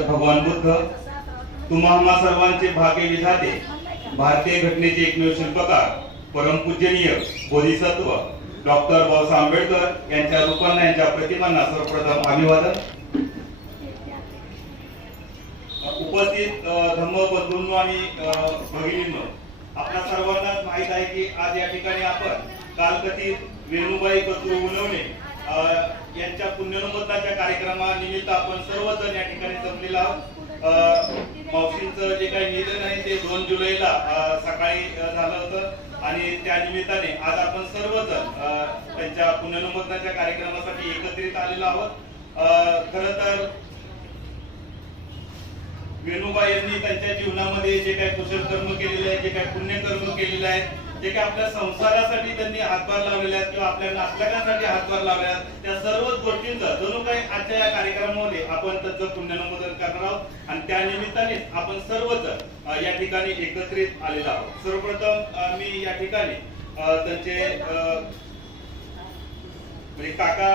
Doctor भगवान बुद्ध, तुम्हा आम्हा सर्वांचे भाग्य विधाते, भारतीय घटनेचे एकमेव शिल्पकार, परमपूजनीय बोधिसत्व डॉक्टर बाबासाहेब आंबेडकर यांच्या रूपांना, यांच्या प्रतिमांना सर्वप्रथम अभिवादन. उपस्थित धम्मबंधूंनो आणि भगिनींनो, आपल्या सर्वांना माहित आहे की आज या ठिकाणी आपण कालकथित वेणुबाई कचरू उनवणे यांच्या पुण्यनोमोदनाच्या कार्यक्रमानिमित्त आपण सर्वजण या ठिकाणी जमलेलो आहोत. मावशींचं जे काही निधन आहे ते 2 जुलैला सकाळी झालं होतं आणि त्या निमित्ताने आज आपण सर्वजण त्यांच्या पुण्यनोमोदनाच्या कार्यक्रमासाठी एकत्रित आलेलो आहोत. खरं तर वेणुबाई यांनी त्यांच्या जीवनामध्ये जे काही कुशल कर्म केलेले आहे, जे काही पुण्यकर्म केलेले आहेत, जे काही आपल्या संसारासाठी त्यांनी हातभार लावलेले आहेत किंवा आपल्या नातलगांसाठी हातभार लावले आहेत, त्या सर्व गोष्टींचा जणू काही आजच्या या कार्यक्रमामध्ये आपण त्याचं पुण्यनोमोदन करणार आहोत आणि त्या निमित्ताने आपण सर्वजण या ठिकाणी एकत्रित आलेलो आहोत. सर्वप्रथम मी या ठिकाणी त्यांचे म्हणजे काका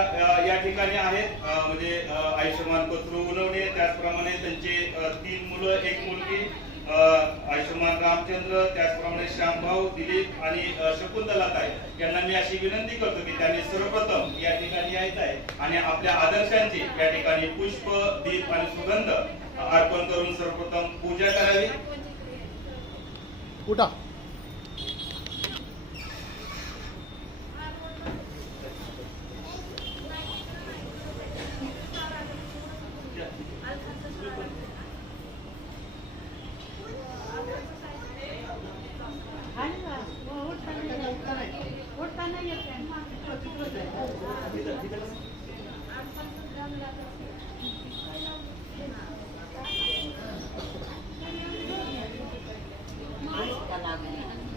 या ठिकाणी आहेत, म्हणजे आयुष्यमान कचरू उनवणे, त्याचप्रमाणे त्यांचे 3 मुलं, 1 मुलगी, आयुष्यमान रामचंद्र, त्याचप्रमाणे श्यामभाऊ, दिलीप आणि शकुंतलाताई यांना मी अशी विनंती करतो की त्यांनी सर्वप्रथम या ठिकाणी यायचं आहे आणि आपल्या आदर्शांची या ठिकाणी पुष्प, दीप आणि सुगंध अर्पण करून सर्वप्रथम पूजा करावी. उठा.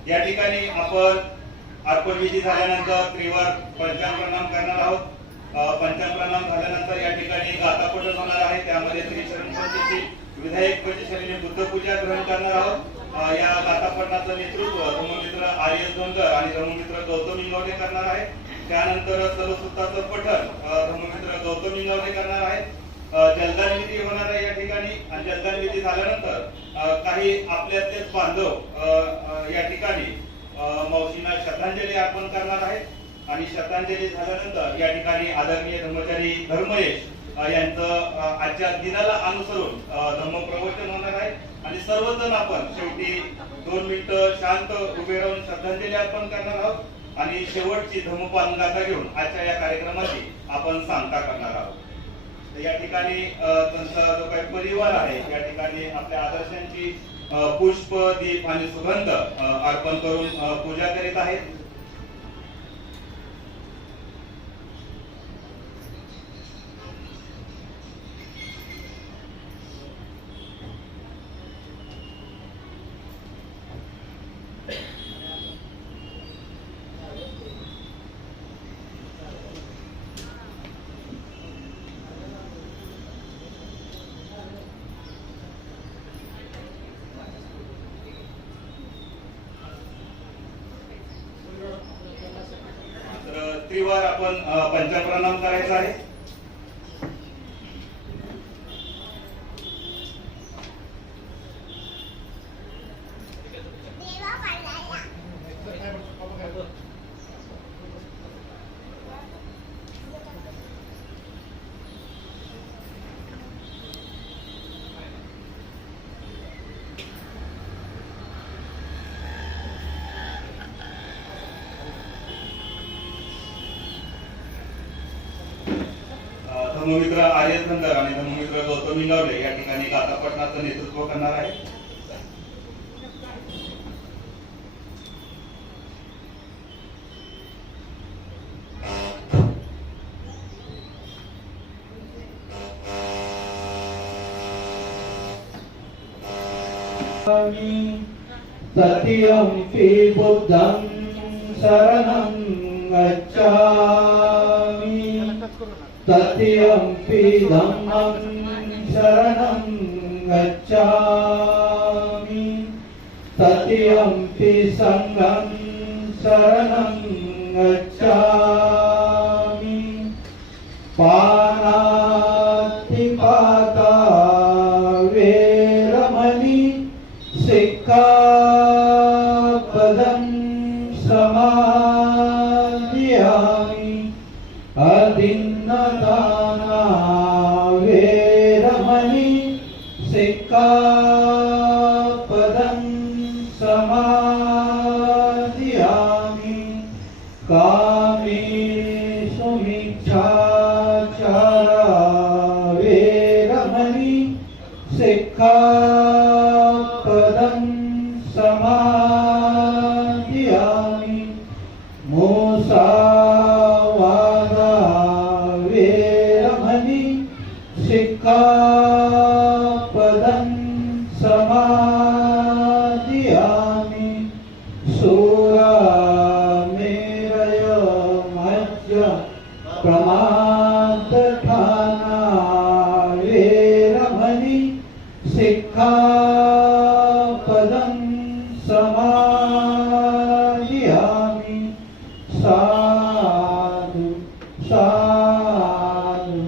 या ठिकाणी आपण अर्पण विधी झाल्यानंतर त्रिवार पंचांग करणार आहोत. पंचांग झाल्यानंतर या ठिकाणी गातापठण होणार आहे. त्यामध्ये श्री शरण पंचची विधायक पंचशैलीने बुद्ध पूजा ग्रहण करणार आहोत. या गातापठणाचं नेतृत्व धर्ममित्र आर्य धनगर आणि धर्ममित्र गौतम इंगवले करणार आहे. त्यानंतर सलसुत्ताचं पठण धर्ममित्र गौतम इंगवले करणार आहेत. जलदान विधी होणार आहे या ठिकाणी आणि जलदान विधी झाल्यानंतर काही आपल्यातलेच बांधव या ठिकाणी मावशींना श्रद्धांजली अर्पण करणार आहेत आणि श्रद्धांजली झाल्यानंतर या ठिकाणी आदरणीय धर्मचारी धर्मयेश यांचं आजच्या दिनाला अनुसरून धम्मप्रवचन होणार आहे आणि सर्वजण आपण शेवटी 2 मिनिटं शांत उभे राहून श्रद्धांजली अर्पण करणार आहोत आणि शेवटची धम्मपान गाथा घेऊन आजच्या या कार्यक्रमाची आपण सांगता करणार आहोत. या ठिकाणी त्यांचा जो काही परिवार आहे या ठिकाणी आपल्या आदर्शांची पुष्प, दीप आणि सुगंध अर्पण करून पूजा करीत आहेत. त्रिवार आपण पंचप्रणाम करायचा आहे. धर्ममित्र आर्य धनगर आणि धर्ममित्र गौतम इंगवले या ठिकाणी गातापठणाचं नेतृत्व करणार आहे. तत्यंपि बुद्धं शरणं गच्छामि तत्यंपि धम्मं शरणं गच्छामि तत्यंपि संघं शरणं गच्छामि पानातिपाता अदिन्नदाना वेरमणि सिक्खापदं समादियामि कामेषु मिच्छाचारा वेरमणि सिक्खापदं समादियामि मुसावादा वेरमणि सिक्खापदं समादियामि सुरामेरय मज्ज प्रमादठाना वेरमणि सिक्खापदं समादियामि साधु साधु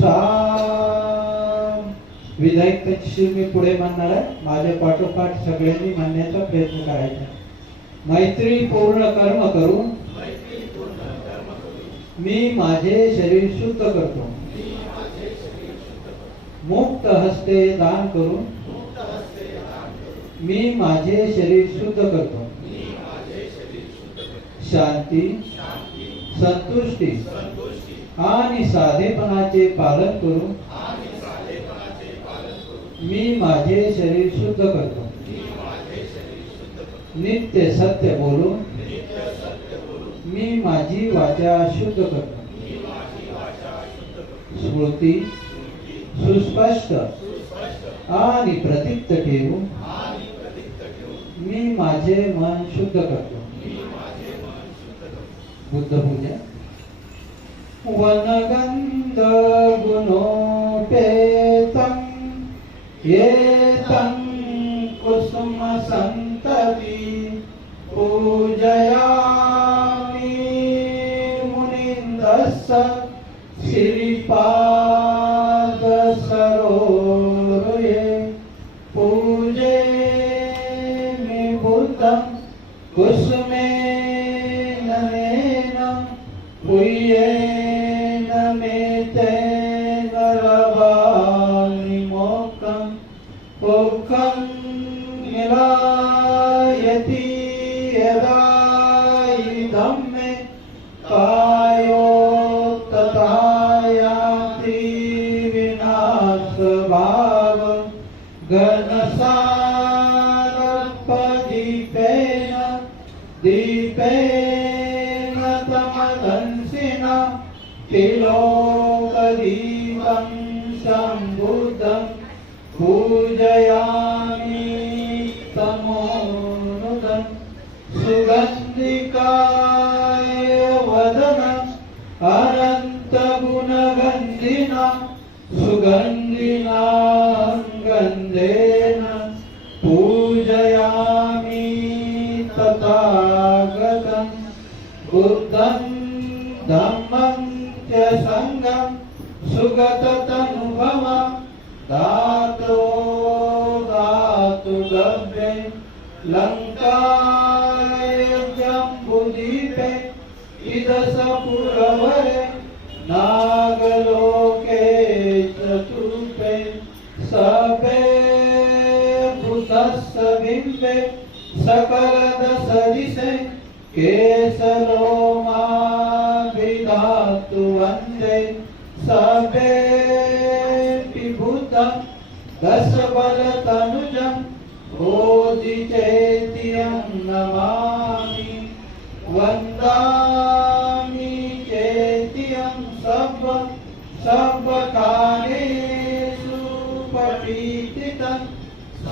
साधु. विधायक तपशील मी पुढे म्हणणार आहे. माझ्या पाठोपाठ सगळ्यांनी म्हणण्याचा प्रयत्न करायचा. मैत्री पूर्ण कर्म करून मी माझे शरीर शुद्ध करतो. मुक्त हस्ते दान करून मी माझे शरीर शुद्ध करतो. शांती संतुष्टी आणि साधेपणाचे पालन करून मी माझे शरीर शुद्ध करतो. नित्य सत्य बोलून मी माझी वाचा शुद्ध करतो. स्मृती सुस्पष्ट आणि प्रतीक्त ठेवून मी माझे मन शुद्ध करतो. बुद्ध पूजा. वनगंध गुणोपेतं येतं कुसुम संतति पूजयामि मुनिन्दस्स श्रीपाद सरोरुहे पूजे मे बुद्धं कुसुमेन नेन पूयेन मे तेन लभामि मोक्षं मोक्षं निरायति यदा इदं मे कायो तथा याति विनाशभाव घनसारपदीपेन दीपेन तमदंसिना तिलोकदीपं सम्बुद्धं पूजयामि तमोनुदं सुगन्धिकाय वदनम् अनन्तगुणगन्धिना सुगन्धिना गन्धेन पूजयामि तथागतं बुद्धं धम्मं च संघं सुगततनुभवं दातो दातु गव्ये लङ्काय जम्बुदीपे इदसपुरवरे नागलोके चतुर्थे सबे भूतस्य बिम्बे सकलदशदिशे केशलोमाभिधातु वन्दे सबे विभूतं दशबलतनुजं बोधिचैत्यं नमामि वन्दामि चैत्यं सर्वकालेषु पठितं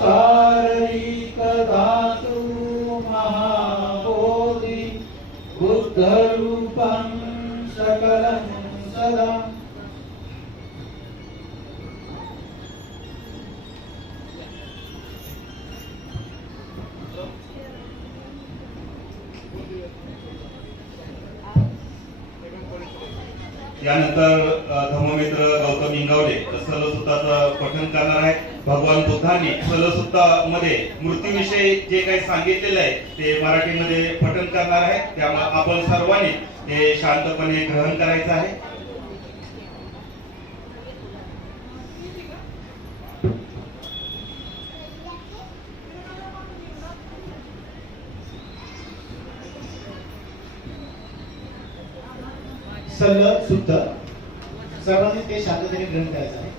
शारीरिकधातु महाबोधि बुद्धरूपं सकलं सदा. यानंतर धर्ममित्र गौतम इंगावले सलसुत्ताचं पठण करणार आहेत. भगवान बुद्धांनी सलसुत्तामध्ये मृत्यूविषयी जे काही सांगितलेलं आहे ते मराठीमध्ये पठण करणार आहेत. त्यामुळे आपण सर्वांनी हे शांतपणे ग्रहण करायचं आहे. शुद्ध सर्वांनी ते शांततेने ग्रहण करायचं आहे.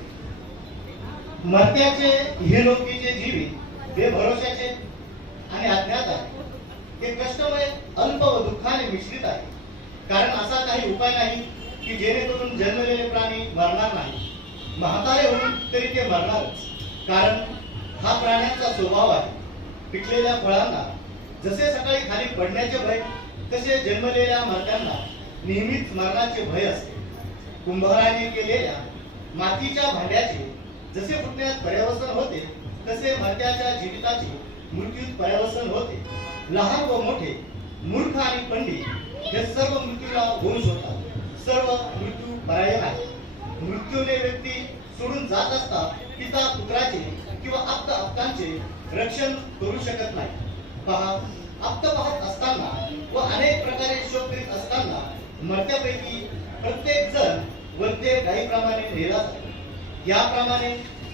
मर्त्याचे इहलोकीचे जीवित बेभरोशाचे आणि अज्ञात आहे. हे कष्टमय अल्प व दुःखाने मिश्रित आहे. कारण असा काही उपाय नाही की जेणेकरून जन्मलेले प्राणी मरणार नाही. म्हातारे होऊन तरी ते मरणारच. कारण हा प्राण्यांचा स्वभाव आहे. पिकलेल्या फळांना जसे सकाळी खाली पडण्याचे भय तसे जन्मलेल्या मर्त्यांना नेहमीच मरणाचे भय असते. कुंभाराने केलेल्या मातीच्या भांड्याचे जसे फुटण्यात पर्यावसन होते तसे मर्त्याच्या जीविताचे मृत्यूत पर्यावसन होते. लहान व मोठे, मूर्ख आणि पंडित हे सर्व मृत्यूला वंश होतात. सर्व मृत्यू परायण आहे. मृत्यूने व्यक्ती सोडून जात असता पिता पुत्राचे किंवा आप्त आप्तांचे रक्षण करू शकत नाही. पहा, आप्त पाहत असताना व अनेक प्रकारे शोक करीत असताना मर्त्यापैकी प्रत्येक जण वरते गायीप्रमाणे नेला जातो. याप्रमाणे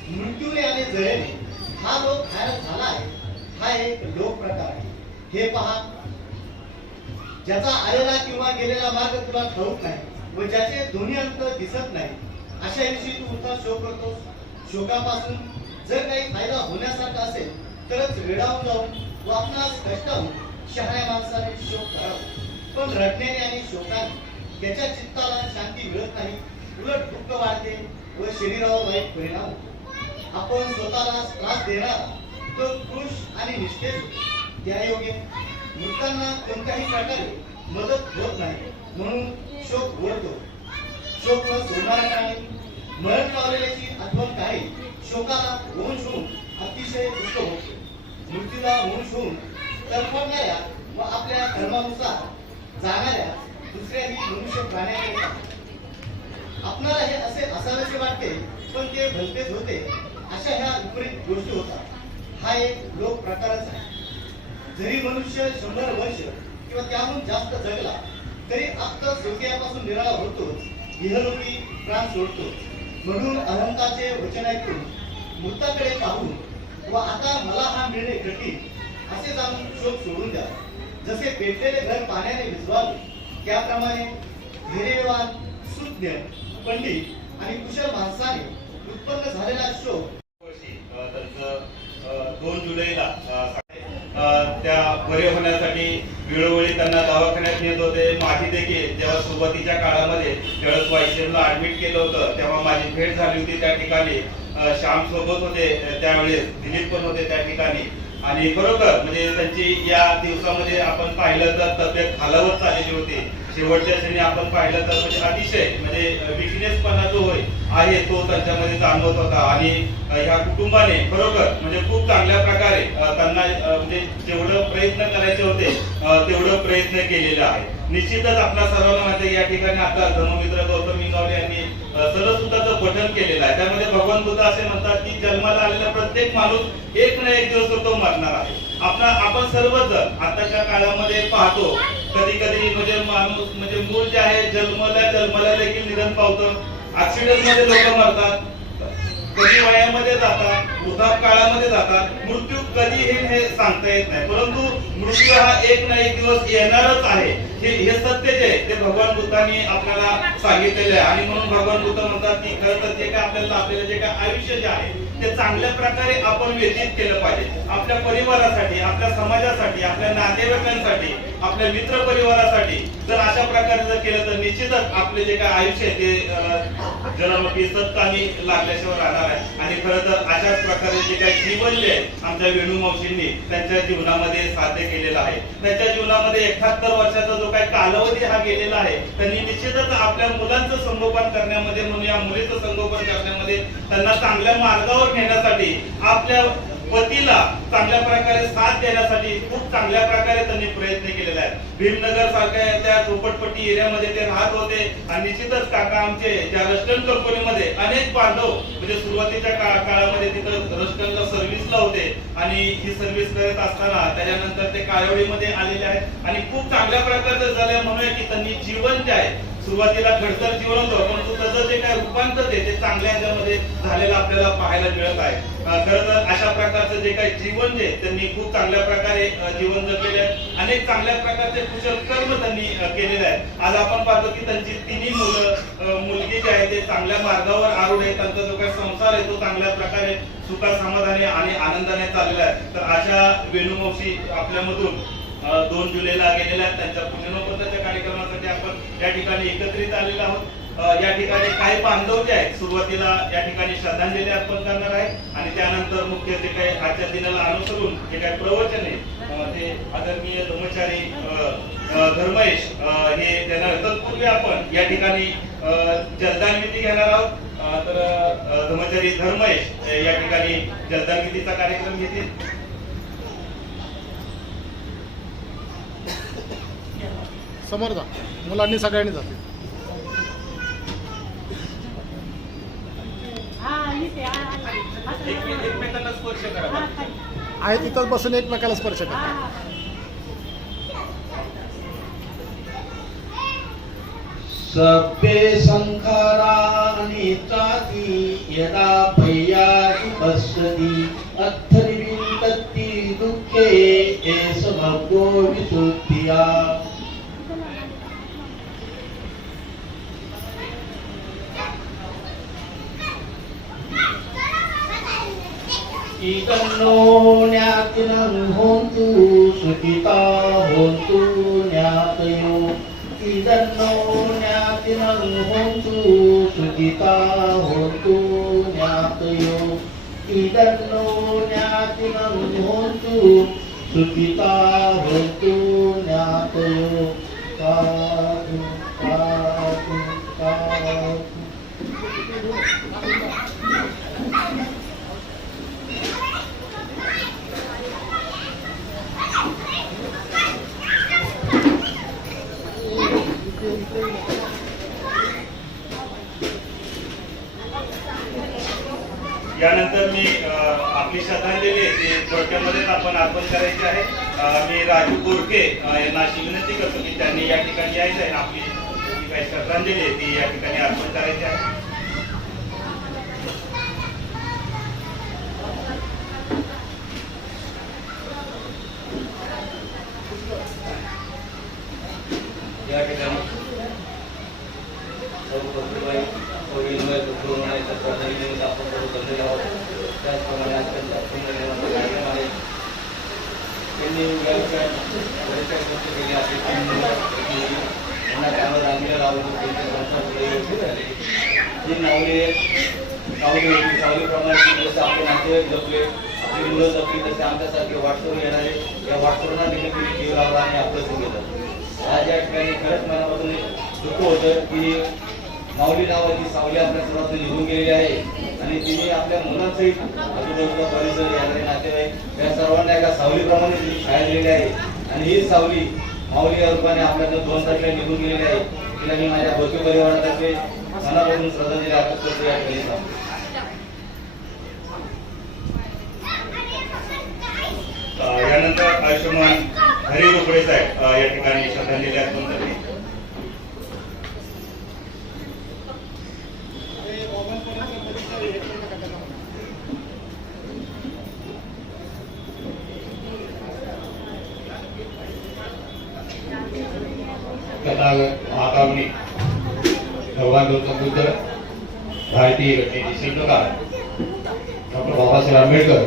मृत्यूने आणि जळेने हा लोक हैराण झाला आहे. हा एक लोक प्रकार आहे. हे पहा, ज्याचा आलेला किंवा गेलेला मार्ग तुला ठाऊक नाही व ज्याचे दोन्ही अंत दिसत नाही अशा दिवशी तू उठा शोक करतो. शोकापासून जर काही फायदा होण्यासारखा असेल तरच वेडावून जाऊन व आपणास कष्टावून शहाण्या माणसाने शोक करावा. पण रडण्याने आणि शोकाने त्याच्या चित्ताला शांती मिळत नाही. उलट दुःख वाढते व शरीरावर वाईट परिणाम होतो. आपण स्वतःला त्रास देणारा तो कृश आणि निष्ठेच होतो. त्यायोगे मृतांना कोणत्याही प्रकारे मदत होत नाही म्हणून शोक ओढतो. शोक न सोडणारा प्राणी मरण पावलेल्याची आठवण काही शोकाला वंश होऊन अतिशय दुःख होतो. मृत्यूला वंश होऊन तडफडणाऱ्या व आपल्या कर्मानुसार जाणाऱ्या दुसऱ्याही मनुष्य प्राण्याकडे आपणाला हे असे असावेसे वाटते पण ते भलतेच होते. अशा ह्या विपरीत गोष्टी होतात. हा एक लोक प्रकारच आहे. जरी मनुष्य 100 वर्ष किंवा त्याहून जास्त जगला तरी आप्त स्वर्गीयापासून निराळा होतोच. इहलोकी प्राण सोडतो. म्हणून अहंकाचे वचन ऐकून मृताकडे पाहून व आता मला हा मिळणे कठीण असे जाणून शोक सोडून द्या. जसे पेटलेले घर पाण्याने भिजवावे त्याप्रमाणे धैर्यवान, सुज्ञ, पंडित आणि कुशल माणसाने उत्पन्न झालेला शोक 2 जुलैला त्या बरे होण्यासाठी वेळोवेळी त्यांना दवाखान्यात नेत होते. माझी देखील जेव्हा सुरुवातीच्या काळामध्ये ज्यावेळेस वायसीएमला ऍडमिट केलं होतं तेव्हा माझी भेट झाली होती त्या ठिकाणी. श्याम सोबत होते त्यावेळेस, दिलीप पण होते त्या ठिकाणी. आणि खरोखर म्हणजे त्यांची या दिवसामध्ये आपण पाहिलं तर तब्येत खालावत चाललेली होती. शेवटच्या क्षणी आपण पाहिलं तर म्हणजे अतिशय म्हणजे विकनेसपणा जो आहे तो त्यांच्यामध्ये जाणवत होता. आणि ह्या कुटुंबाने खरोखर म्हणजे खूप चांगल्या प्रकारे त्यांना म्हणजे जेवढं प्रयत्न करायचे होते तेवढं प्रयत्न केलेला आहे. निश्चितच आपल्या सर्वांना माहिती या ठिकाणी आता धर्ममित्र गौतम इंगावले यांनी सलसुत्ताचं पठण केलेलं आहे. त्यामध्ये भगवान बुद्ध असे म्हणतात की जन्माला आलेला प्रत्येक माणूस एक ना एक दिवस तो मरणार आहे. आपण सर्वजण आताच्या काळामध्ये पाहतो कधी कधी म्हणजे माणूस म्हणजे मूळ जे आहे जन्माला देखील निधन पावतं. ऍक्सिडेंट मध्ये लोक मरतात, कधी वयामध्ये जातात, वृद्धाप काळामध्ये जातात. मृत्यू कधी हे सांगता येत नाही. परंतु मृत्यू हा एक ना एक दिवस येणारच आहे. हे सत्य जे आहे ते भगवान बुद्धांनी आपल्याला सांगितलेले आहे. आणि म्हणून भगवान बुद्ध म्हणतात की खरं तर जे काय आपल्याला जे काय आयुष्य जे आहे ते चांगल्या प्रकारे आपण व्यतीत केलं पाहिजे. आपल्या परिवारासाठी, आपल्या समाजासाठी, आपल्या नातेवाईकांसाठी, आपल्या मित्र परिवारासाठी जर अशा प्रकारे जर केलं तर निश्चितच आपले जे काय आयुष्य आहे ते जन्मठी सत्कामी लागल्याशिवाय राहणार आहे. आणि खरं तर अशाच प्रकारे जे काही जीवन जे आहे आमच्या वेणू मावशींनी त्यांच्या जीवनामध्ये साध्य केलेलं आहे. त्यांच्या जीवनामध्ये 71 वर्षाचा जो काही कालावधी हा गेलेला आहे त्यांनी निश्चितच आपल्या मुलांचं संगोपन करण्यामध्ये म्हणून या मुलीचं संगोपन करण्यामध्ये त्यांना चांगल्या मार्गावर नेण्यासाठी आपल्या पतीला चांगल्या प्रकारे साथ देण्यासाठी खूप चांगल्या प्रकारे त्यांनी प्रयत्न केलेला आहे. भीमनगर सारख्या त्या झोपडपट्टी एरियामध्ये ते राहत होते आणि निश्चितच काका आमचे ज्या रस्टन कंपनीमध्ये अनेक बांधव म्हणजे सुरुवातीच्या काळामध्ये तिथं रस्टनला सर्व्हिसला होते आणि ही सर्व्हिस करत असताना त्याच्यानंतर ते काळवडीमध्ये आलेले आहेत आणि खूप चांगल्या प्रकारचं झालं म्हणूया की त्यांनी जीवन जे आहे सुरुवातीला खडतर जीवन होतं परंतु त्याचं जे काय रूपांतर आहे ते चांगल्या ह्याच्यामध्ये झालेलं आपल्याला पाहायला मिळत आहे. खरं तर अशा प्रकारचं जे काही जीवन जे त्यांनी खूप चांगल्या प्रकारे जीवन जगलेले आहे. अनेक चांगल्या प्रकारचे कुशल कर्म त्यांनी केलेले आहे. आज आपण पाहतो की त्यांची तिन्ही मुलं मुलगी जी आहे ते चांगल्या मार्गावर आरूढ आहे. त्यांचा जो काही संसार आहे तो चांगल्या प्रकारे सुखा समाधाने आणि आनंदाने चाललेला आहे. तर अशा वेणुमावशी आपल्यामधून 2 जुलैला गेलेल्या आहेत. त्यांच्या पुण्यनोपताच्या कार्यक्रमासाठी आपण या ठिकाणी एकत्रित आलेलो आहोत. या ठिकाणी काही बांधव जे आहेत सुरुवातीला या ठिकाणी श्रद्धांजली अर्पण करणार आहेत आणि त्यानंतर मुख्य जे काही आजच्या दिनाला अनुसरून जे काही प्रवचन आहे ते आदरणीय धर्मचारी धर्मेश हे देणार. तत्पूर्वी आपण या ठिकाणी जलदान विधी घेणार आहोत. तर धर्मचारी धर्मेश या ठिकाणी जलदान विधीचा कार्यक्रम घेतील. समोर जा, मुलांनी सगळ्यांनी जाते. एकमेकांना स्पर्श करा. आहे तिथंच बसून एकमेकाला स्पर्श करा. सभ्ये संखारानि चाति यदा भय्याति पश्यति अत्थनिविन्दति दुःखे एष भगो विशुद्धिया. इदन्नो ज्ञातिनं होन्तु सुखिता होन्तु ज्ञातयो. इदन्नो ज्ञातिनं होन्तु सुखिता होन्तु ज्ञातयो. इदन्नो ज्ञातिनं होन्तु सुखिता होन्तु ज्ञातयो. साधु साधु साधु. यानंतर मी आपली श्रद्धांजली ती थोडक्यामध्येच आपण अर्पण करायची आहे. मी राजू गोरके यांना अशी विनंती करतो की त्यांनी या ठिकाणी यायचं आहे. आपली जी काही श्रद्धांजली आहे ती या ठिकाणी अर्पण करायची आहे. या ठिकाणी आपण सर्व जमलेलो आहोत. त्याचप्रमाणे अत्यंत कार्यक्रम आहे. त्यांनी बऱ्याचशा गोष्टी केल्या त्यांना त्यावर आम्ही लावलं त्यांचे संसार झाले. जी सावली होती सावलीप्रमाणे जसं आपले नातेवाईक जपले आपली मुलं जपली तसे आमच्यासारखे वाटसरू येणारे या वाटसरूंना देखील जीव लावला आणि आपलं केलं. आज या ठिकाणी खरंच मनापासून दुःख होतं की माऊली नावाची सावली आपल्या सर्वात निघून गेलेली आहे आणि तिने आपल्या मुलांसहित आजूबाजूचा परिसर येणारे नातेवाईक या सर्वांना एका सावलीप्रमाणे तिने छाया दिलेली आहे आणि ही सावली माऊली या रूपाने आपल्याला 2 तारखेला निघून गेलेली आहे. तिला मी माझ्या भोके परिवारातर्फे मनापासून श्रद्धांजली अर्पण करतो. या ठिकाणी यानंतर आयुष्यमान हरी रोकडे साहेब या ठिकाणी श्रद्धांजली अर्पण करतील. महाकावनी भगवान गौतम बुद्ध भारतीय घटनेचे शिल्पकार डॉक्टर बाबासाहेब आंबेडकर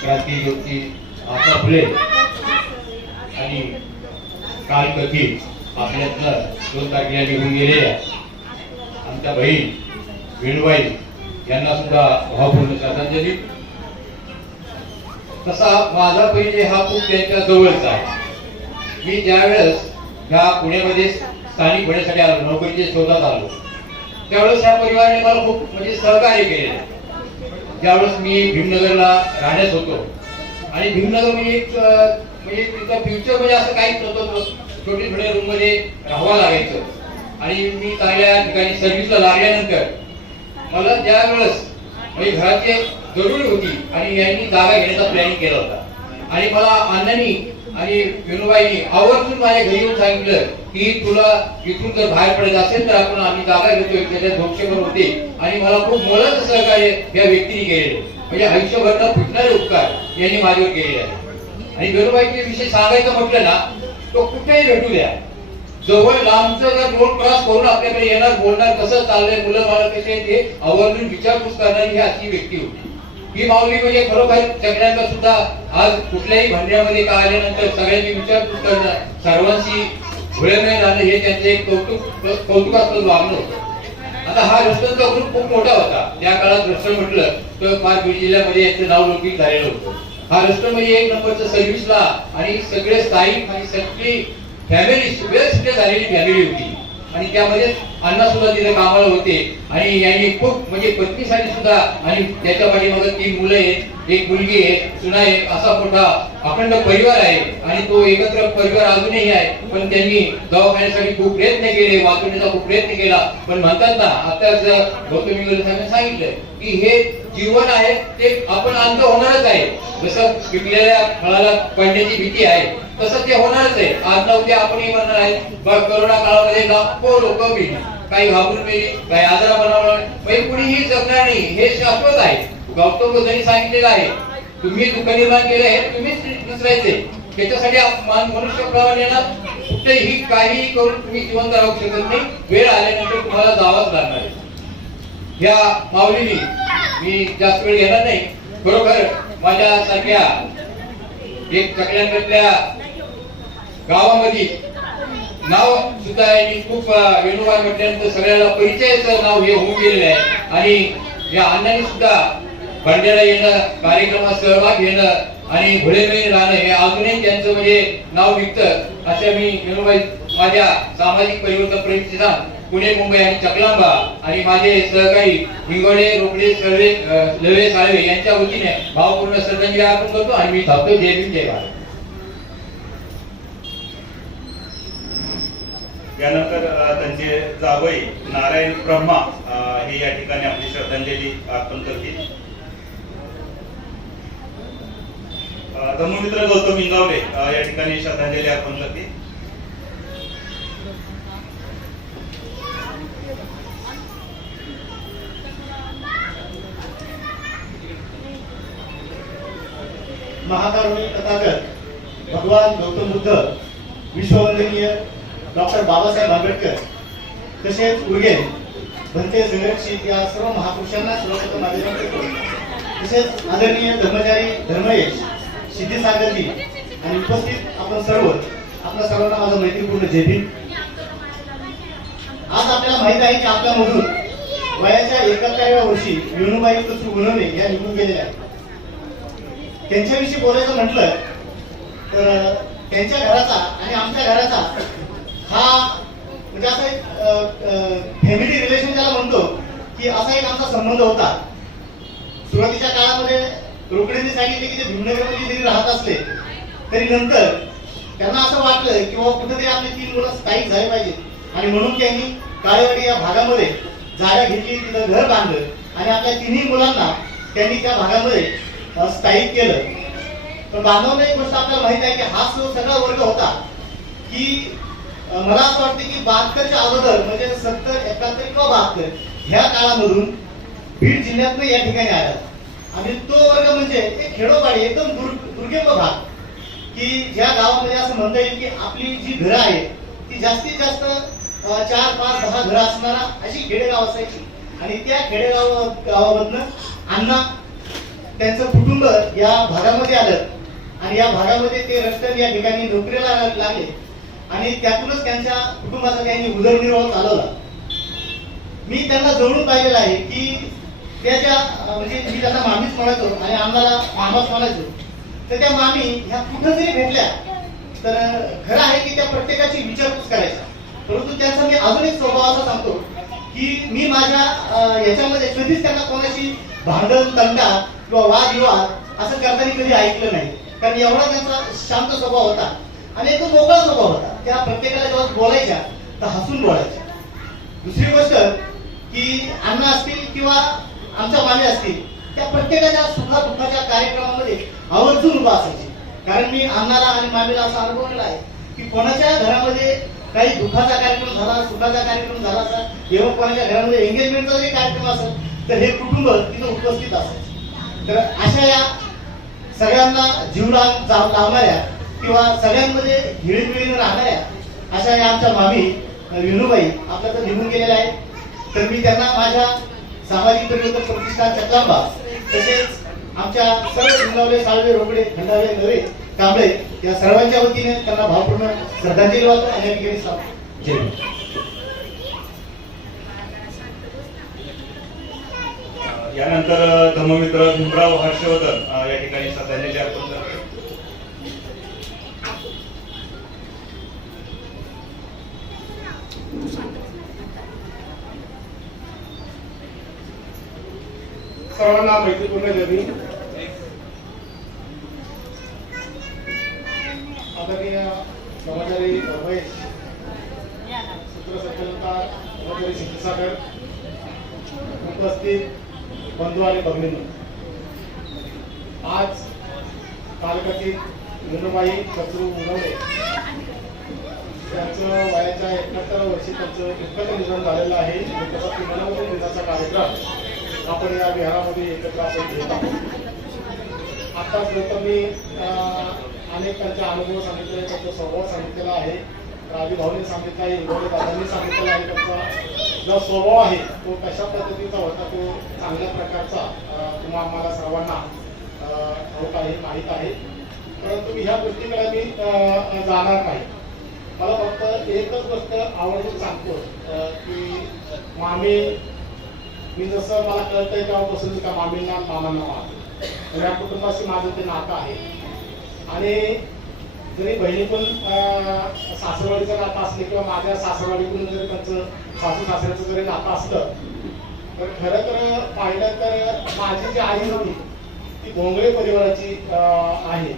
क्रांती ज्योती महात्मा फुले आणि कालकथित आपल्यातलं 2 तारखेला निघून गेलेल्या आमच्या बहीण वेणुबाई यांना सुद्धा भावपूर्ण श्रद्धांजली. तसा माझा पहिले हा खूप त्यांच्या जवळचा आहे. मी ज्यावेळेस ह्या पुण्यामध्ये स्थानिक होण्यासाठी आलो नोकरीच्या शोधात आलो त्यावेळेस ह्या परिवाराने मला खूप म्हणजे सहकार्य केलेलं. ज्यावेळेस मी भीमनगरला राहण्यास होतो आणि भीमनगर म्हणजे एक म्हणजे तिथं फ्युचर म्हणजे असं काहीच नव्हतं, छोटी छोट्या रूम मध्ये राहावं लागायचं आणि मी चांगल्या ठिकाणी सर्व्हिसला लागल्यानंतर मला ज्या वेळेस म्हणजे घराची जरुरी होती आणि यांनी जागा घेण्याचा प्लॅनिंग केला होता आणि मला अण्णांनी आणि विनोबाईंनी आवर्जून माझ्या घरी येऊन सांगितलं की तुला इथून जर बाहेर पडायचं असेल तर आपण आम्ही जागा घेतोय, त्याच्या धोक्षेवर होते आणि मला खूप मोलाचं सहकार्य या व्यक्तीने केलेलं, म्हणजे आयुष्यभर न फुटणारे उपकार यांनी माझ्यावर केलेले आहे. आणि विनोबाईचे विषय सांगायचं म्हटलं ना, तो कुठेही भेटू द्या, जवळ लांबचं जर रोड क्रॉस करून आपल्याकडे येणार, बोलणार, कसं चाललंय, मुलं बाळ कसे आहेत हे आवर्जून विचारपूस करणारी ही अशी व्यक्ती होती. ही माऊली म्हणजे खरोखर सगळ्यांना सुद्धा आज कुठल्याही भांड्यामध्ये का आल्यानंतर सगळ्यांची विचारपूस करणं, सर्वांशी घुळेमेळ राहणं हे त्यांचं एक कौतुकास्पद वागणं होतं. आता हा रस्त्यांचा ग्रुप खूप मोठा होता. त्या काळात रस्ता म्हटलं तर फार बीड जिल्ह्यामध्ये याचं नाव लौकिक झालेलं होतं. हा रस्ता म्हणजे एक नंबरचं सर्व्हिसला आणि सगळे स्थायिक आणि सगळी फॅमिली वेल सेटल झालेली फॅमिली होती आणि त्यामध्ये अण्णा सुद्धा तिथे कामाला होते आणि यांनी खूप म्हणजे पत्नीसाठी सुद्धा आणि त्याच्या पाठीमागे 3 मुलं आहेत, 1 मुलगी आहे, सुना आहे, असा मोठा अखंड परिवार आहे आणि तो एकत्र परिवार अजूनही आहे. पण त्यांनी दवाखान्यासाठी खूप प्रयत्न केले, वाचवण्याचा खूप प्रयत्न केला. पण म्हणतात ना, आताच गौतम इंगळे साहेबांनी सांगितलं की हे जीवन आहे ते आपण अंत होणारच आहे. जसं पिकलेल्या फळाला पडण्याची भीती आहे तसं ते होणारच आहे. आज ना उद्या आपणही म्हणणार आहे. करोना काळामध्ये लाखो लोक गेली, काही घाबरून गेली, काही आजारापणामुळे कुणीही जगणार नाही, हे शाश्वत आहे. गौतम बुद्धांनी सांगितलेलं आहे, तुम्ही दुःख निर्माण केले हे तुम्हीच विसरायचे. त्याच्यासाठी मनुष्यप्रमाणे ना कुठेही काही करून तुम्ही जिवंत राहू शकत नाही. वेळ आल्यानंतर तुम्हाला जावंच लागणार आहे. या माऊलीनी मी जास्त वेळ घेणार नाही. खरोखर माझ्या सारख्या एक चकल्यांमधल्या गावामध्ये नाव सुद्धा यांनी खूप वेणुबाई म्हटल्यानंतर सगळ्याला परिचयाचं नाव हे होऊन गेलेलं आहे आणि या अण्णांनी सुद्धा भांड्याला येणं, कार्यक्रमात सहभाग घेणं आणि घुळेमेळ राहणं हे अजूनही त्यांचं म्हणजे नाव निघतं. अशा मी वेणुबाई माझ्या सामाजिक परिवर्तन प्रतिष्ठान पुणे, मुंबई आणि चकलांबा आणि माझे सहकारी हिंगोळे, रोकडे, सर्वे, लवे, साळवे यांच्या वतीने भावपूर्ण श्रद्धांजली अर्पण करतो आणि मी थांबतो. जय भीम, जय भारत. यानंतर त्यांचे जावई नारायण ब्रह्मा हे या ठिकाणी आपली श्रद्धांजली अर्पण करतील. धर्ममित्र गौतम इंगावले या ठिकाणी श्रद्धांजली अर्पण करतील. महाकारुणी तथागत भगवान गौतम बुद्ध, विश्ववंदनीय डॉक्टर बाबासाहेब आंबेडकर तसेच उर्गे भंते संरक्षित या सर्व महापुरुषांना सर्वप्रथम अभिवादन करतो. तसेच आदरणीय धर्मचारी धर्मयश सिद्धी सागरजी आणि उपस्थित आपण सर्व, आपल्या सर्वांना माझं मैत्रीपूर्ण जय भीम. आज आपल्याला माहित आहे की आपल्यामधून वयाच्या 71व्या वर्षी विणूबाई कचरू गुणवणे या निघून गेलेल्या आहेत. त्यांच्याविषयी बोलायचं म्हटलं तर त्यांच्या घराचा आणि आमच्या घराचा हा म्हणजे असा एक फॅमिली रिलेशन ज्याला म्हणतो की असा एक आमचा संबंध होता. सुरुवातीच्या काळामध्ये रोकडेंनी सांगितले की ते भीमनगरमध्ये जरी राहत असले तरी नंतर त्यांना असं वाटलं की बाबा कुठेतरी आपली 3 मुलं स्थायिक झाली पाहिजेत आणि म्हणून त्यांनी काळेवाडी या भागामध्ये जागा घेतली, तिथं घर बांधलं आणि आपल्या 3ही मुलांना त्यांनी त्या भागामध्ये स्थायिक केलं. पण बांधवने एक गोष्ट आपल्याला माहित आहे की हा जो सगळा वर्ग होता की मला असं वाटतं की 72च्या अगोदर म्हणजे 70, 71 किंवा 72 ह्या काळामधून बीड जिल्ह्यातून या ठिकाणी आला आणि तो वर्ग म्हणजे एक खेडोपाडी एकदम दुर्गम भाग की ज्या गावामध्ये असं म्हणता येईल की आपली जी घरं आहेत ती जास्तीत जास्त 4, 5, 10 घरं असणारा अशी खेडेगाव असायची आणि त्या गावामधनं अण्णा त्यांचं कुटुंब या भागामध्ये आलं आणि या भागामध्ये ते रस्त्याने या ठिकाणी नोकरीला लागले आणि त्यातूनच त्यांच्या कुटुंबाचा त्यांनी उदरनिर्वाह चालवला. मी त्यांना जवळून पाहिलेलं आहे की त्याच्या म्हणजे मी त्यांना मामीच म्हणायचो आणि आम्हाला मामाच म्हणायचो. तर त्या मामी ह्या कुठं जरी भेटल्या तर खरं आहे की त्या प्रत्येकाची विचारपूस करायच्या. परंतु त्यांचा मी अजून एक स्वभाव असा सांगतो की मी माझ्या याच्यामध्ये कधीच त्यांना कोणाशी भांडण तंटा किंवा वादविवाद असं करताना कधी ऐकलं नाही. कारण एवढा त्यांचा शांत स्वभाव होता आणि एकदम मोकळा स्वभाव होता. त्या प्रत्येकाला जेव्हा बोलायच्या तर हसून बोलायच्या. दुसरी गोष्ट की अण्णा असतील किंवा आमच्या मामे असतील, त्या प्रत्येकाच्या सुखादुःखाच्या कार्यक्रमामध्ये आवर्जून उभा असायचे. कारण मी अण्णाला आणि मामीला असा अनुभवलेला आहे की कोणाच्या घरामध्ये काही दुःखाचा कार्यक्रम झाला, सुखाचा कार्यक्रम झाला असा, किंवा कोणाच्या घरामध्ये एंगेजमेंटचा जरी कार्यक्रम असेल तर हे कुटुंब तिथं उपस्थित असायचे. तर अशा या सगळ्यांना जीव लावणाऱ्या किंवा सगळ्यांमध्ये हिळीमिळीने राहणाऱ्या अशा या आमच्या मामी विनूबाई आपल्या तर निघून गेलेल्या आहेत. तर मी त्यांना माझ्या सामाजिक परिवर्तन प्रतिष्ठान चकलांबा तसेच आमच्या सर्व झुंगावले, साळवे, रोकडे, खंडावे, नवे, कांबळे या सर्वांच्या वतीने त्यांना भावपूर्ण श्रद्धांजली वाहतो आणि या ठिकाणी जय हिंद. यानंतर धर्ममित्र भीमराव हर्षवर्धन या ठिकाणी श्रद्धांजली अर्पण करतात. सर्वांना मैत्रीपूर्ण जय भीम. आदरणीय कर्मचारी महेश, सूत्रसंचालनकार कर्मचारी शिक्षसागर, उपस्थित बंधू आणि भगिनींनो, आज तालुक्यातील विनोबाई कचरू उनवणे त्यांचं वयाच्या 71 वर्षी त्यांचं दुःखद निधन झालेलं आहे. दुःखासाठी मनोरंजन दिनाचा कार्यक्रम आपण या विहारामध्ये एकत्र आपण घेत आहोत. आत्ताच मी अनेक त्यांचे अनुभव सांगितले, त्यांचा स्वभाव सांगितलेला आहे. राजूभाऊंनी सांगितलं आहे, इंगोले दादांनी सांगितलेलं आहे. त्यांचा जो स्वभाव आहे तो कशा पद्धतीचा होता, तो चांगल्या प्रकारचा तुम्हा आम्हाला सर्वांना ठाऊक आहे, माहीत आहे. परंतु ह्या गोष्टीकडे मी जाणार नाही. मला फक्त एकच गोष्ट आवर्जून सांगतो की मामी, मी जसं मला कळतंय तेव्हापासून का मामींना मामांना मानतो. या कुटुंबाशी माझं ते नातं आहे. आणि जरी बहिणीकडून सासरवाडीचं नातं असले किंवा माझ्या सासरवाडीकडून जरी त्यांचं सासू सासऱ्याचं जरी नातं असलं, तर खरं तर पाहिलं तर माझी जी आई होती ती भोंगळे परिवाराची आहे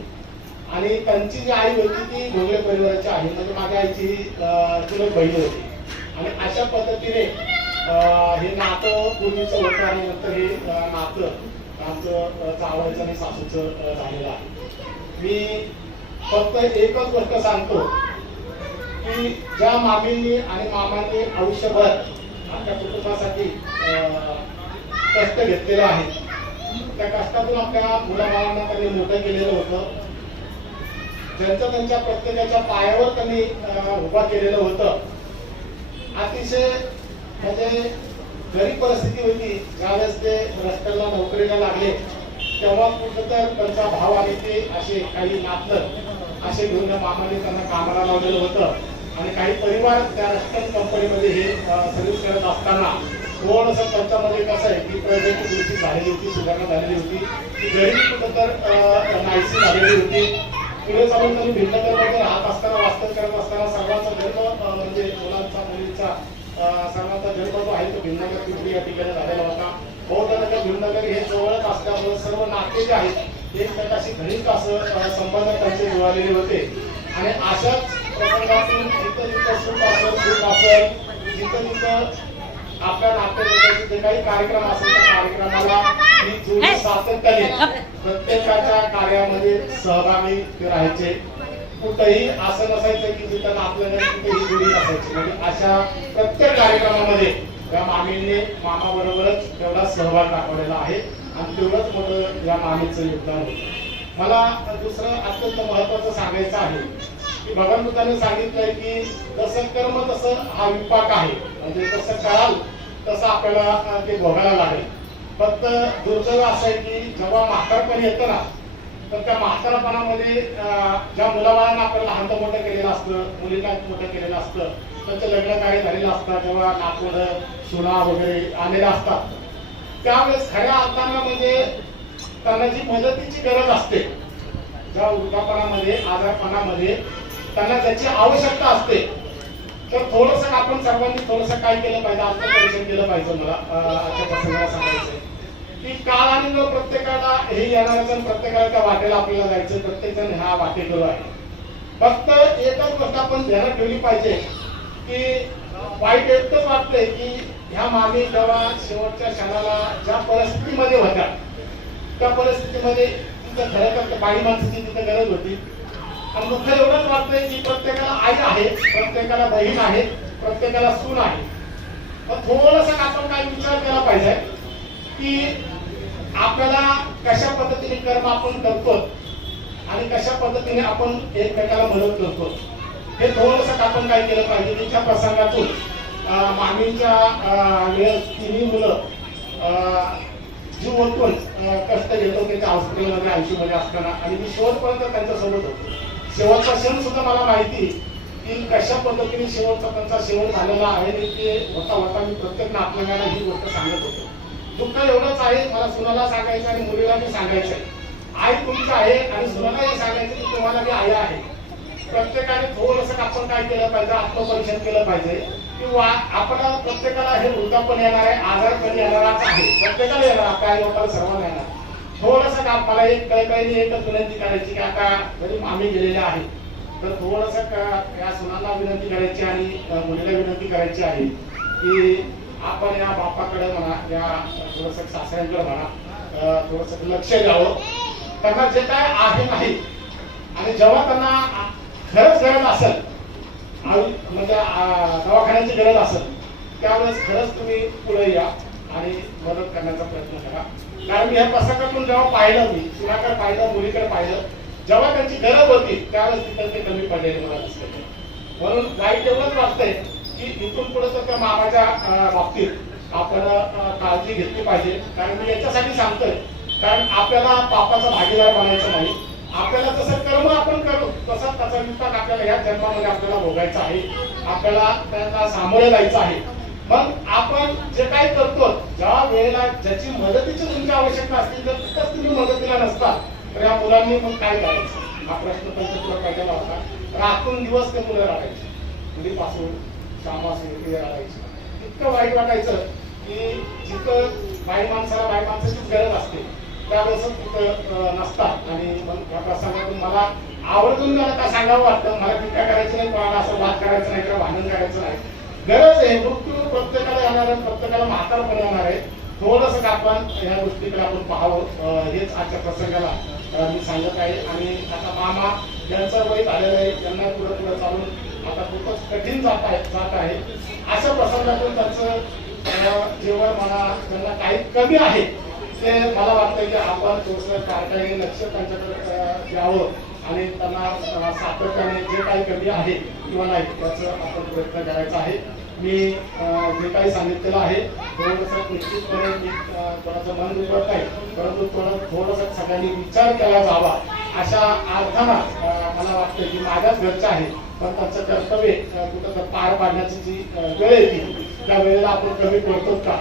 आणि त्यांची जी आई होती ती भोंगळे परिवाराची आहे. म्हणजे माझ्या आईची चुलत बहीण होती. आणि अशा पद्धतीने हे नातं पूर्वीचं होतं आणि नंतर हे नातं आमचं जावयाचं आणि सासूचं झालेलं आहे. मी फक्त एकच गोष्ट सांगतो की ज्या मामींनी आणि मामांनी आयुष्यभर आपल्या कुटुंबासाठी कष्ट घेतलेले आहेत, त्या कष्टातून आपल्या मुलाबाळांना त्यांनी मोठं केलेलं होतं. ज्यांचं त्यांच्या प्रत्येकाच्या पायावर त्यांनी उभा केलेलं होतं. अतिशय म्हणजे गरीब परिस्थिती होती. ज्यावेळेस ते रस्त्याला नोकरीला लागले तेव्हा कुठं तर त्यांचा भाव आणि ते असे काही नातलं असे घेऊन मामाने त्यांना कामाला लावलेलं होतं. आणि काही परिवार त्या रस्त्यात कंपनीमध्ये हे सर्व्हिस करत असताना थोडंसं त्यांच्यामध्ये कसं आहे की प्रगती दुरुस्ती झालेली होती, सुधारणा झालेली होती, की गरिबी कुठं तर नाहीशी झालेली होती. पुढे चालून त्यांनी भिंडनगरमध्ये राहत असताना, वास्तव करत असताना सर्वांचा जन्म म्हणजे मुलांचा मुलींचा सर्वांचा जन्म जो आहे तो भिमनगर पिंपरी या ठिकाणी झालेला होता. बौद्धनगर भीमनगर हे जवळच असल्यामुळे सर्व नाते जे आहेत एकमेकाशी घनिष्ठ असं संबंध त्यांचे जुळलेले होते. आणि अशाच प्रसंगातून जिथं जिथं सुख असेल, दुःख असेल, जिथं जिथं आपल्या नातेवाईकाचे जे काही कार्यक्रम असेल त्या कार्यक्रमाला ही जोडी सातत्याने प्रत्येकाच्या कार्यामध्ये सहभागी राहायचे. कुठेही असं नसायचं की जिथं आपल्याला कुठेही जोडी नसायची. म्हणजे अशा प्रत्येक कार्यक्रमामध्ये त्या मामींनी मामाबरोबरच तेवढा सहभाग दाखवलेला आहे आणि तेवढंच मोठं या मामीचं योगदान होतं. मला दुसरं अत्यंत महत्वाचं सांगायचं आहे की भगवान बुद्धांनी सांगितलंय की जसं कर्म तसं हा विपाक आहे. म्हणजे जसं कराल तसं आपल्याला ते भोगायला लागेल. फक्त दुर्दैव असं आहे की जेव्हा म्हातारपण येतं ना, तर त्या म्हातारपणामध्ये ज्या मुलाबाळांना आपण लहानचं मोठं केलेलं असतं, मुलींना मोठं केलेलं असतं, त्यांचं लग्न कार्य झालेलं असतं, जेव्हा नातवंड सुना वगैरे आलेल्या असतात, त्यावेळेस खऱ्या अर्थानं म्हणजे त्यांना जी मदतीची गरज असते, ज्या वृद्धापणामध्ये आजारपणामध्ये त्यांना त्याची आवश्यकता असते, तर थोडंसं आपण सर्वांनी थोडंसं काय केलं पाहिजे, आत्मपरीक्षण केलं पाहिजे. मला आजच्या प्रसंगाला सांगायचंय की काळ आणि वेळ प्रत्येकाला हे येणारच आणि प्रत्येकाला त्या वाटेला आपल्याला जायचं, प्रत्येक जण हा वाटेकरू आहे. फक्त एकच गोष्ट आपण ध्यानात ठेवली पाहिजे की वाईट एकच वाटतंय की ह्या मागे जेव्हा शेवटच्या क्षणाला ज्या परिस्थितीमध्ये होत्या त्या परिस्थितीमध्ये तिथं खरं तर बाई माणसाची तिथं गरज होती. आणि दुःख एवढंच वाटतंय की प्रत्येकाला आई आहे, प्रत्येकाला बहीण आहे, प्रत्येकाला सून आहे. पण थोडंसं आपण काय विचार केला पाहिजे की आपल्याला कशा पद्धतीने कर्म आपण करतो आणि कशा पद्धतीने आपण एकमेकाला मदत करतो हे थोडंसं आपण काय केलं पाहिजे. तिच्या प्रसंगातून मामींच्या वेळेस तिन्ही मुलं जीव ओतून कष्ट घेतो त्यांच्या हॉस्पिटलमध्ये ICU मध्ये असताना आणि मी शेवटपर्यंत त्यांच्यासोबत होतो. शेवटचा क्षण सुद्धा मला माहिती की कशा पद्धतीने शेवटचा त्यांचा शेवट झालेला आहे आणि ते होता होता मी प्रत्येक नातलगाला ही गोष्ट सांगत होतो. दुःख एवढंच आहे, मला सुनाला सांगायचं आणि मुलीला मी सांगायचंय, आई तुमचं आहे आणि सुनाला हे सांगायचं की तुम्हाला मी आई आहे. प्रत्येकाने थोडंसं आपण काय केलं पाहिजे, आत्मपरीक्षण केलं पाहिजे किंवा आपण प्रत्येकाला हे वृद्धापण येणार आहे, आजार पण येणारच आहे, प्रत्येकाला येणार, आपल्या आई बापाला सर्वांना येणार. थोडंसं का मला एक कळकळीने एकच विनंती करायची की आता जरी मामी गेलेल्या आहे तर थोडंसं या सुनांना विनंती करायची आणि मुलीला विनंती करायची आहे की आपण या बापाकडे म्हणा, या थोडंसं सासऱ्यांकडे म्हणा, थोडंसं लक्ष द्यावं. त्यांना जे काय आहे नाही आणि जेव्हा त्यांना खरंच गरज असेल, म्हणजे दवाखान्याची गरज असेल, त्यावेळेस खरंच तुम्ही पुढे या आणि मदत करण्याचा प्रयत्न करा. कारण मी ह्या प्रसंगातून जेव्हा पाहिलं, मी सुनाकडे पाहिलं, मुलीकडे पाहिलं, जेव्हा त्यांची गरज होती त्यावेळेस तिथं ते कमी पडलेले मला दिसले. म्हणून वाईट एवढंच वाटतंय की इथून पुढे तर त्या मामाच्या बाबतीत आपण काळजी घेतली पाहिजे. कारण मी याच्यासाठी सांगतोय कारण आपल्याला पापाचा भागीदार बनायचं नाही. आपल्याला जसं कर्म आपण करू तसं त्याचा विपाक आपल्याला या जन्मामध्ये आपल्याला भोगायचा आहे, आपल्याला त्यांना सामोरे जायचं आहे. मग आपण जे काही करतो ज्या वेळेला ज्याची मदतीची तुमची आवश्यकता असतील जर तिथंच तुम्ही मदतीला नसता तर या मुलांनी मग काय करायचं हा प्रश्न त्यांच्या पहिला होता. राखून दिवस ते मुलं राहायचे, मुलीपासून कामासून ते राहायचे. इतकं वाईट वाटायचं की जिथं बाई माणसाचीच गरज असते त्यावेळेस तिथं नसतात. आणि मग या प्रसंगातून मला आवर्जून मला काय सांगावं वाटतं, मला टीका करायची नाही, कोणाला असं वाद करायचं नाही किंवा भांडण करायचं नाही. गरज आहे, मृत्यू प्रत्येकाला येणार आहे, प्रत्येकाला म्हातारपण येणार आहे. थोडंसं आपण ह्या गोष्टीकडे आपण पाहावं हेच आजच्या प्रसंगाला मी सांगत आहे. आणि आता मामा यांचं वय झालेलं आहे, त्यांना पुढे पुढे चालून आता खूपच कठीण जात आहे. अशा प्रसंगातून त्यांचं जेवण म्हणा त्यांना काही कमी आहे ते मला वाटतं की आपण थोडंसं कारखाने लक्ष त्यांच्याकडे द्यावं आणि त्यांना सातत्याने जे काही कमी आहे किंवा नाही त्याचं आपण प्रयत्न करायचा आहे. मी जे काही सांगितलेलं आहे थोडंसं निश्चितपणे मी कोणाचं मन दुखत नाही, परंतु थोडंसं सगळ्यांनी विचार केला जावा अशा अर्थानं मला वाटतं की माझ्याच घरचं आहे पण त्यांचं कर्तव्य कुठं पार पाडण्याची जी वेळ येते त्या वेळेला आपण कमी पडतो का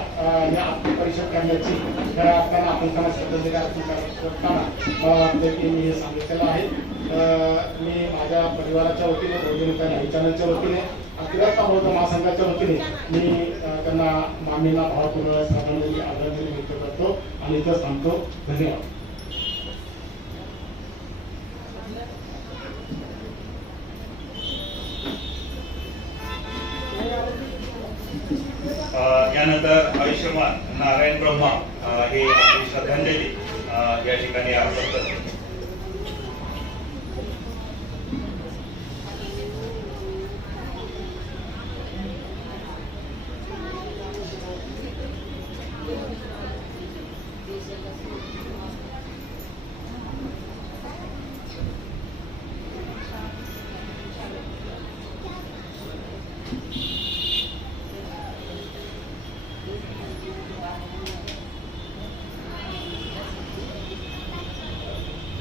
या आत्मपरीक्षण करण्याची त्या अर्थानं आपण त्यांना श्रद्धांजली अर्पण करताना मला वाटतं की मी हे सांगितलेलं आहे. मी माझ्या परिवाराच्या वतीने भोजन चॅनलच्या वतीने किराता बौद्ध महासंघाच्या वतीने मी त्यांना मामींना भावपूर्ण श्रद्धांजली आदरांजली व्यक्त करतो आणि इथंच थांबतो. धन्यवाद. यानंतर आयुष्यमान नारायण ब्रह्मा हे आपली श्रद्धांजली या ठिकाणी अर्पण करतो.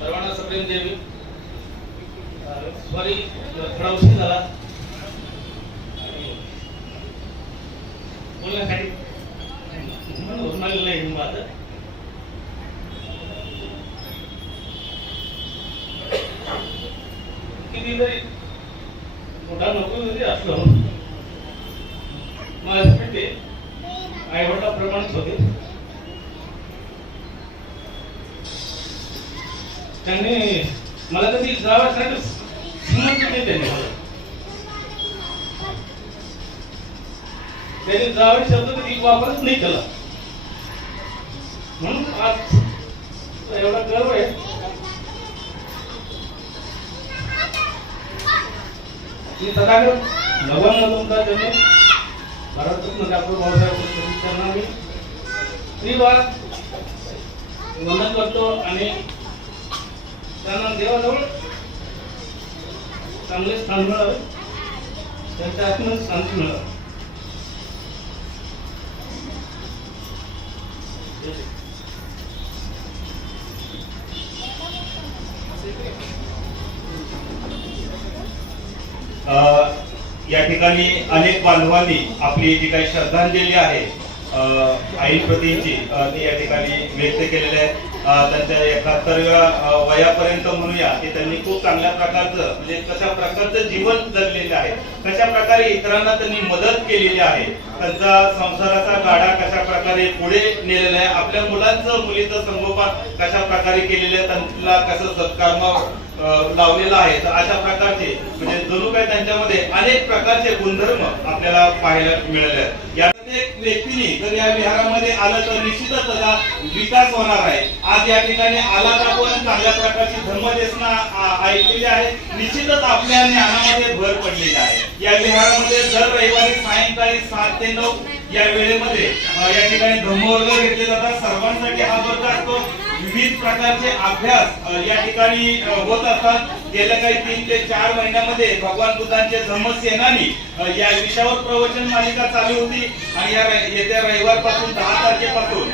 सर्वांना सप्रेम देवी. सॉरी थोडा उशीर झाला बोलण्यासाठी माझं किती जरी मोठा नको जरी असलो माणूस होते. त्यांनी मला कधी जावयासाठी समजलं नाही. त्यांनी जावई शब्द कधी वापरच नाही केला. म्हणून आज एवढा गर्व आहे. मी सदागर भगवान तुमचा जन्म भारतरत्न डॉक्टर बाबासाहेब त्यांना मी त्रिवार वंदन करतो आणि त्यांना देवाजवळ चांगले स्थान मिळावे, त्यांच्या आत्म्यात शांती मिळावी. या ठिकाणी अनेक बांधवांनी आपली जी काही श्रद्धांजली आहे आईप्रतीची ती या ठिकाणी व्यक्त केलेली आहे. त्यांच्या 71व्या वयापर्यंत म्हणूया की त्यांनी खूप चांगल्या प्रकारचं म्हणजे कशा प्रकारचं जीवन जगलेलं आहे, कशा प्रकारे इतरांना त्यांनी मदत केलेली आहे, त्यांचा संसाराचा गाडा कशा प्रकारे पुढे नेलेला आहे, आपल्या मुलांचं मुलीचं संगोपन कशा प्रकारे केलेलं आहे, त्यांना कसं सत्कर्म लावलेला आहे. तर अशा प्रकारचे म्हणजे जणू काही त्यांच्यामध्ये अनेक प्रकारचे गुणधर्म आपल्याला पाहायला मिळाले आहेत. या प्रत्येक व्यक्तीने जर या विहारामध्ये आलं तर निश्चितच त्याचा विकास होणार आहे. आज या ठिकाणी आला तर आपण चांगल्या प्रकारची धर्मदेशना ऐकलेली आहे. निश्चितच आपल्या ज्ञानामध्ये भर पडलेली आहे. या विहारामध्ये दर रविवारी सायंकाळी 7 ते 9 या वेळेमध्ये या ठिकाणी धम्मवर्ग घेतले जातात. सर्वांसाठी हा वर्ग असतो. विविध प्रकारचे अभ्यास या ठिकाणी होत असतात. गेल्या काही 3 ते 4 महिन्यामध्ये भगवान बुद्धांचे धम्मसेनानी या विषयावर प्रवचन मालिका चालू होती आणि या येत्या रविवारपासून 10 तारखेपासून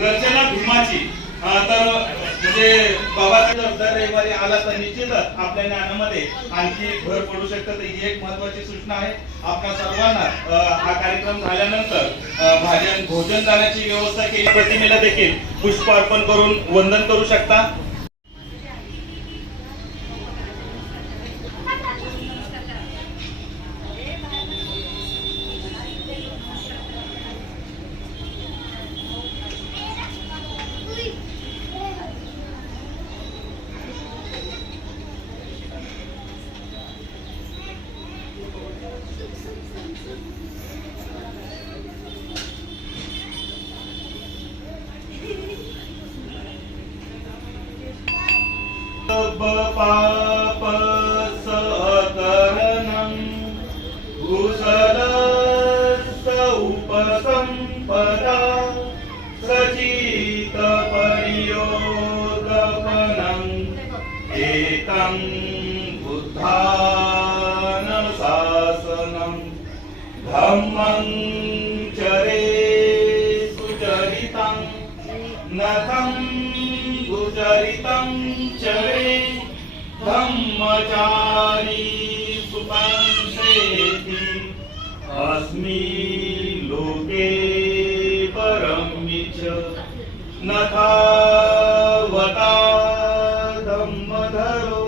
गर्जना भीमाची तर म्हणजे बाबासाहेब दर रविवारी आला तर निश्चितच आपल्या ज्ञानामध्ये आणखी भर पडू शकतं. तर ही एक महत्वाची सूचना आहे. आपल्या सर्वांना हा कार्यक्रम झाल्यानंतर भाजन भोजन करण्याची व्यवस्था केली. प्रतिमेला देखील पुष्प अर्पण करून वंदन करू शकता. पाप सहकरणं कुशल उपसंपदा सचित परियोगपनं एकं बुद्धानुशासनं धम्मं चरे सुचरितं नथं गुचरितं चरे धम्मचारी सुपंसेति अस्मि लोके परमिच नथावता धम्मधरो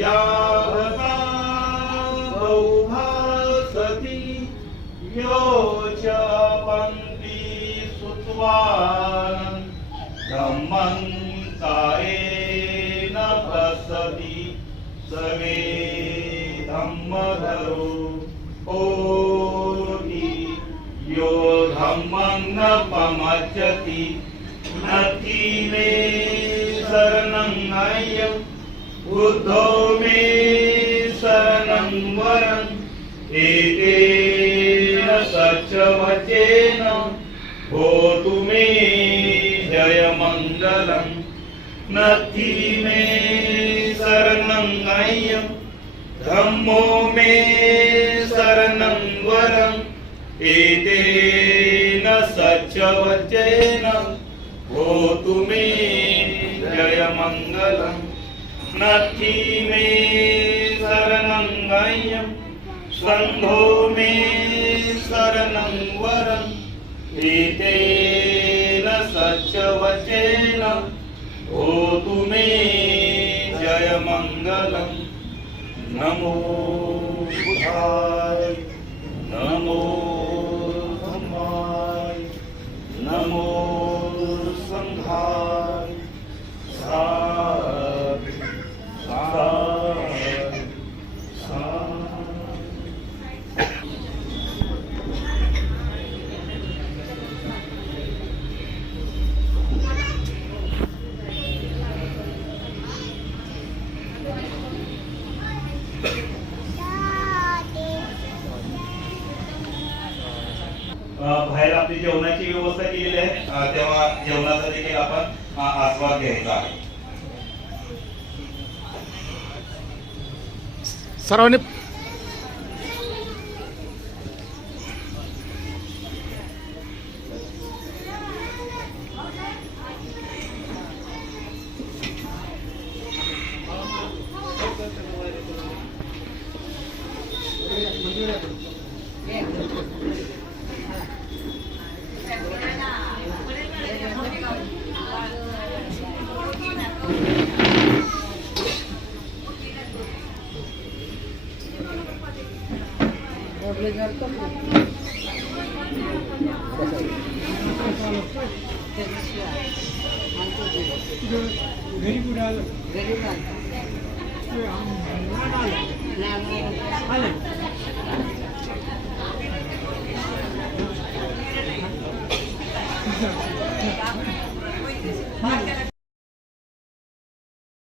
यावता बहुभासति यो च पन्ति सुत्वानं धम्मं कायेन पश्यति सर्वे धम्मधरो ओहि यो धम्मं न पमज्जति नथि मे शरणं अयं बुद्धो मे शरणं वरम् एतेन सच्चवचेन होतु मे जयमङ्गलम् नथि मे शरणं अयं धम्मो मे शरणं वरम् एतेन सच्चवचेन होतु मे जयमङ्गलम् नथि मे शरणं अयं सन्धो मे शरणं वरम् एतेन सच्चवचेन होतु मे जयमङ्गलम् नमो बुद्धाय नमो धम्माय नमो संघाय साध साध साध. बाहेर आपली जेवणाची व्यवस्था केलेली आहे, तेव्हा जेवणाचा देखील आपण आस्वाद घ्यायचा आहे. सर्वांनी घरी